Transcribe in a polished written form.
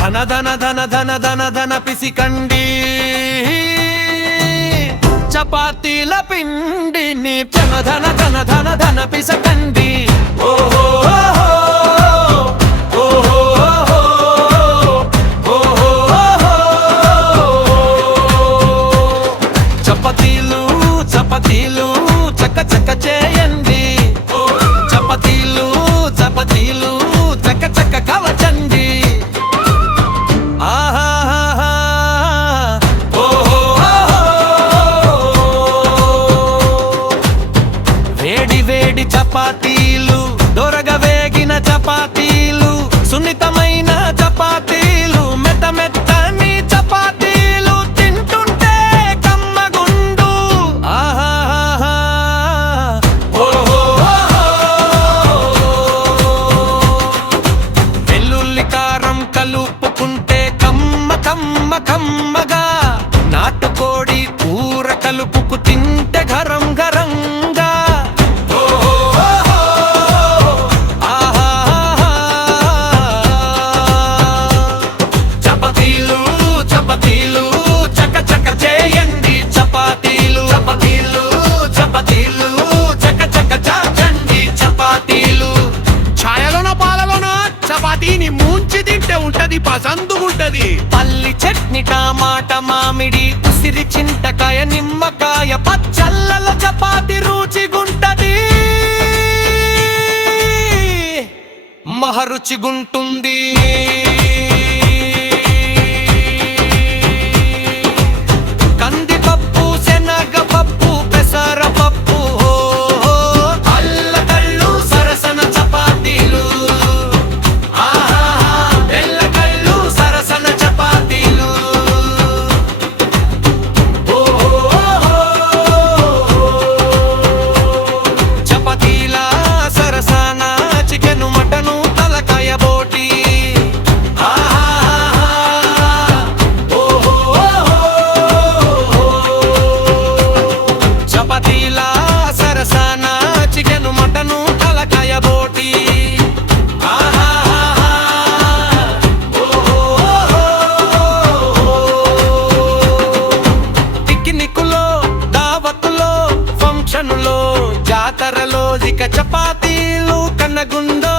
ధన ధన ధన ధన ధన ధన పిసికండి చపాతీల పిండిని ధన ధన ధన ధన ధన పిసకండి ఓహో చపాతీలు చపాతీలు చక్క చక్క చేయండి చపాతీలు చపాతీలు చక్క చక్క కావచ్చండి వేడి వేడి చపాతీలు దొరగ వేగిన చపాతీలు సున్నితమైన చపాతీలు మెత్త మెత్తని చపాతీలు తింటుంటే కమ్మగుండు వెల్లుల్లి కారం కలుపుకుంటే కమ్మ కమ్మ కమ్మగా నాటుకోడి కూర కలుపుకు తింటే గరం గరంగా చపాతీలు చపాతీలు చక్క చక్క చేయండి చపాతీలు చపాతీలు చపాతీలు చక్క చక్క చాచండి చపాతీలు ఛాయలోనో పాలలోనో చపాతీని ముంచి తింటే ఉంటది పసందుగుంటది పల్లి చట్నీ టమాట మామిడి ఉసిరి చింతకాయ నిమ్మకాయ పచ్చళ్ళలో చపాతి రుచిగుంటది మహరుచిగుంటుంది కందిపప్పు శనగపప్పు పెసరపప్పు అల్లకళ్ళు సరసన చపాతీలు బెల్లకళ్ళు సరసన చపాతీలు చపాతీల సరసన చికెను మటను తలకాయ బోటి చపాతీల సరసన చికెను మటను తలకాయ బోటి పిక్నిక్లో దావత్లో ఫంక్షన్లో జాతరలో ఇక చపాతీలు కన్నగుండో